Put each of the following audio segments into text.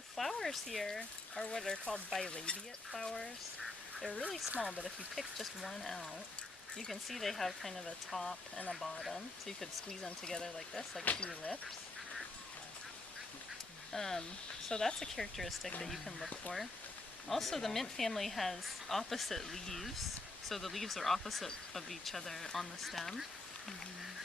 the flowers here are what are called bilabiate flowers. They're really small, but if you pick just one out, you can see they have kind of a top and a bottom, so you could squeeze them together like this, like two lips. So that's a characteristic that you can look for. Also, the mint family has opposite leaves, so the leaves are opposite of each other on the stem,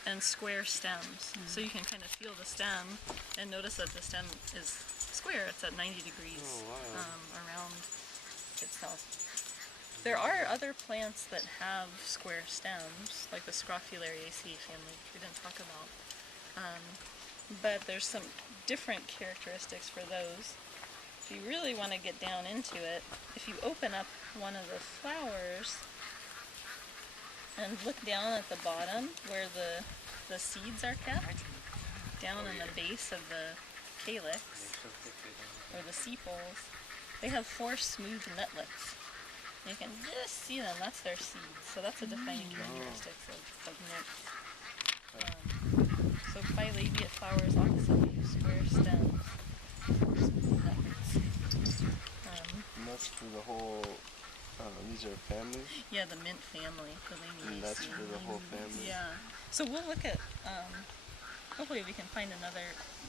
and square stems. So you can kind of feel the stem and notice that the stem is square. It's at 90 degrees around itself. There are other plants that have square stems, like the Scrophulariaceae family, which we didn't talk about. But there's some different characteristics for those. If you really want to get down into it, if you open up one of the flowers and look down at the bottom where the seeds are kept, down in the base of the calyx, or the sepals, they have 4 smooth nutlets. You can just see them, that's their seeds. So that's a defining characteristic of mints. So bilabiate flowers opposite leaves, square stems, smooth nutlets. And that's for the whole, these are families? Yeah, the mint family, Phalaeniaceae. And that's for the whole family? Yeah. So we'll look at, hopefully we can find another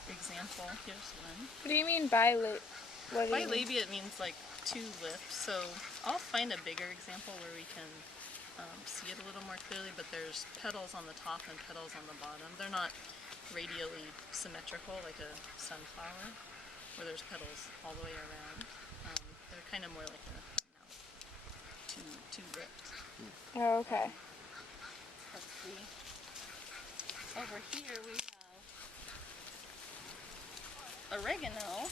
example. Here's one. What do you mean bilabiate? Bilabiate means like 2 lips, so I'll find a bigger example where we can see it a little more clearly, but there's petals on the top and petals on the bottom. They're not radially symmetrical like a sunflower, where there's petals all the way around. They're kind of more like a two lips. Oh, okay. Let's see. Over here we have oregano,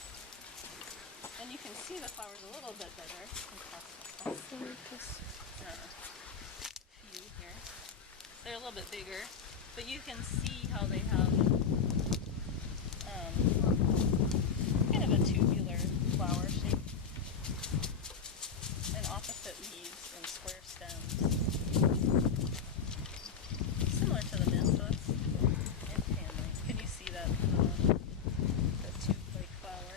and you can see the flowers a little bit better. Few here. They're a little bit bigger, but you can see how they have kind of a tubular flower shape and opposite leaves and square stems. Similar to the mint, so that's mint family. Can you see that the tube-like flower?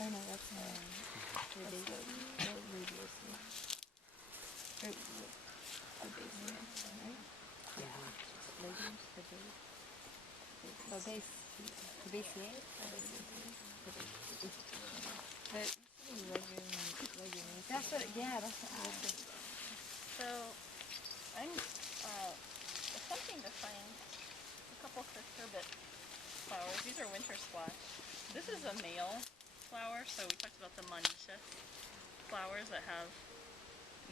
Oh no, that's That's what, yeah, that's what I was. So, I'm attempting to find a couple cucurbit flowers. These are winter squash. This is a male flower, so we talked about the monoecious flowers that have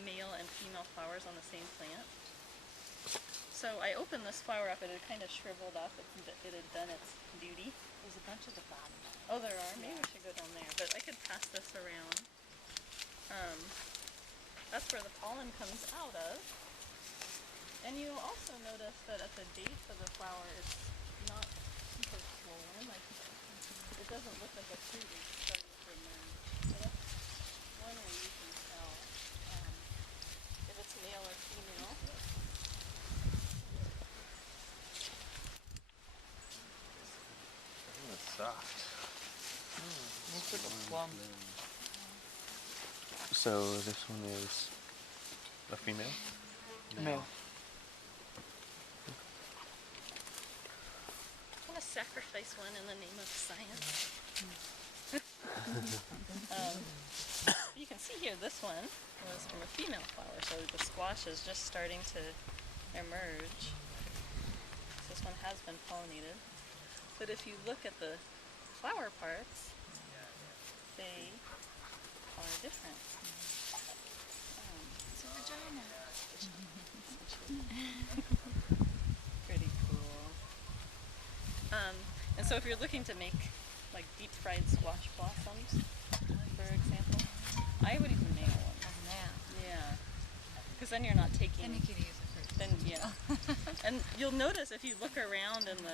male and female flowers on the same plant. So I opened this flower up, it had kind of shriveled up, it had done its duty. There's a bunch at the bottom. Oh, there are? Maybe we should go down there, but I could pass this around. That's where the pollen comes out of. And you'll also notice that at the base of the flower it's not super swollen, like it doesn't look like a fruit is starting to emerge. So that's one way you can tell if it's male or female. Oh, it's soft. Looks like a plum. So this one is a female? Male. I'm going to sacrifice one in the name of science. You can see here this one was from a female flower, so the squash is just starting to emerge. So this one has been pollinated. But if you look at the flower parts, they are different. It's a vagina. Pretty cool. And so if you're looking to make like deep fried squash blossoms, for example, I would use a male one. Yeah. Because then you're not taking. Then you could use a fruit. Then yeah. And you'll notice if you look around in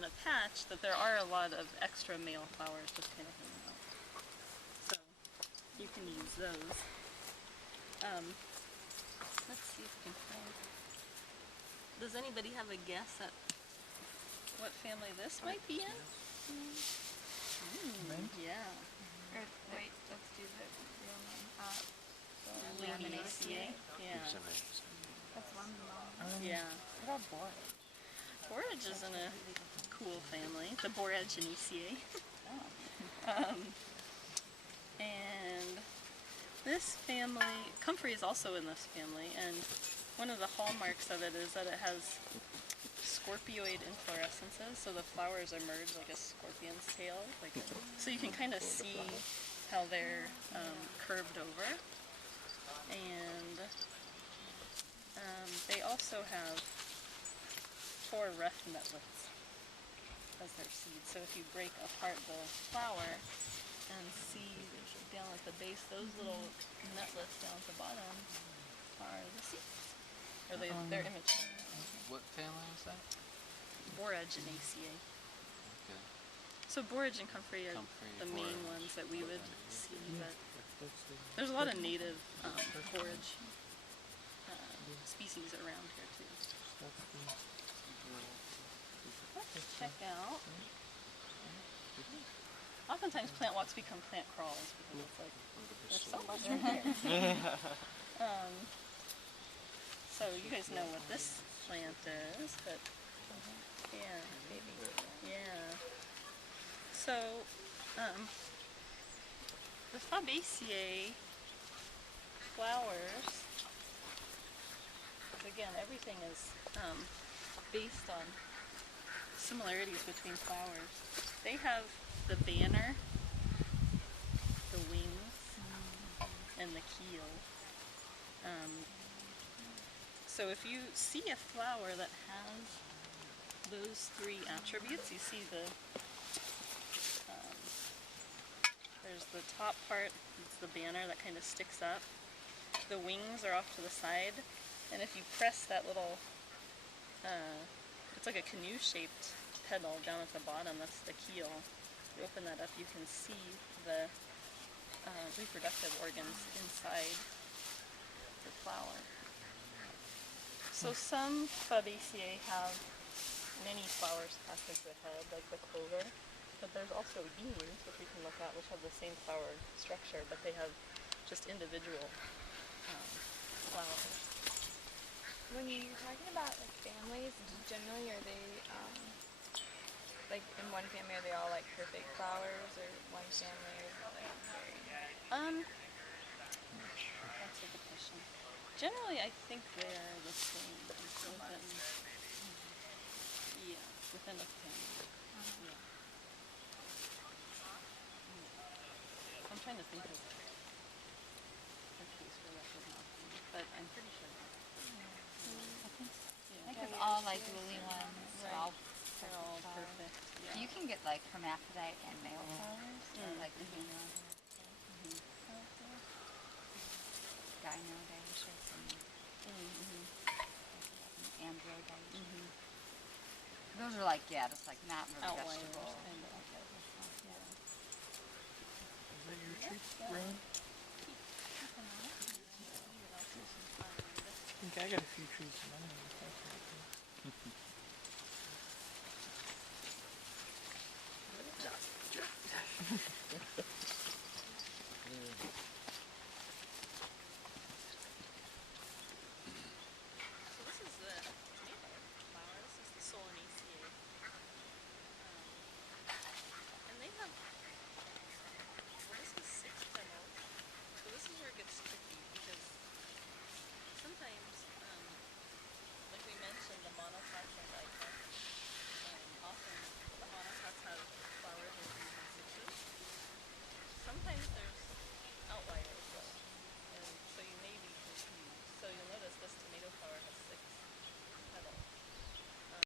the patch that there are a lot of extra male flowers just kind of hanging out. So you can use those. Let's see if we can find. Does anybody have a guess at what family this might be in? Yeah. Or wait, let's do the real name. Lamiaceae. Yeah. That's lemon. Yeah. What about boy? Borage is in a cool family, the Boraginaceae. And this family, comfrey is also in this family, and one of the hallmarks of it is that it has scorpioid inflorescences, so the flowers emerge like a scorpion's tail, so you can kind of see how they're curved over. And they also have 4 rough nutlets as their seeds. So if you break apart the flower and see down at the base, those little nutlets down at the bottom are the seeds, or they're immature. What family is that? Boraginaceae. Okay. So borage and comfrey are Comfrey, the main borage. ones that we would see, but there's a lot of native borage species around here too. Let's check out. Oftentimes plant walks become plant crawls because it's like there's so much right here. So you guys know what this plant is, but yeah, yeah. So the Fabaceae flowers, because again everything is based on similarities between flowers. They have the banner, the wings, and the keel. So if you see a flower that has those 3 attributes, you see there's the top part, it's the banner that kind of sticks up. The wings are off to the side, and if you press that little, it's like a canoe-shaped petal down at the bottom, that's the keel. You open that up, you can see the reproductive organs inside the flower. So some Fabaceae have many flowers packed into the head, like the clover, but there's also beans, which we can look at, which have the same flower structure, but they have just individual flowers. When you're talking about like families, generally are they like in one family are they all like perfect flowers, or one family is like very? That's a good question. Generally, I think they're the same within a family. Yeah. I'm trying to think of a case where that would not be, but I'm pretty sure that. I think so. Yeah. I think it's all like lily ones, Right. all They're all flowers. perfect. Yeah. You can get like hermaphrodite and male flowers, or like the female gynodaceous and ambrodioecious. Those are like, just like not really Outliners, vegetable. kind of. Is that your tree, Rowan? I think I got a few trees in my house.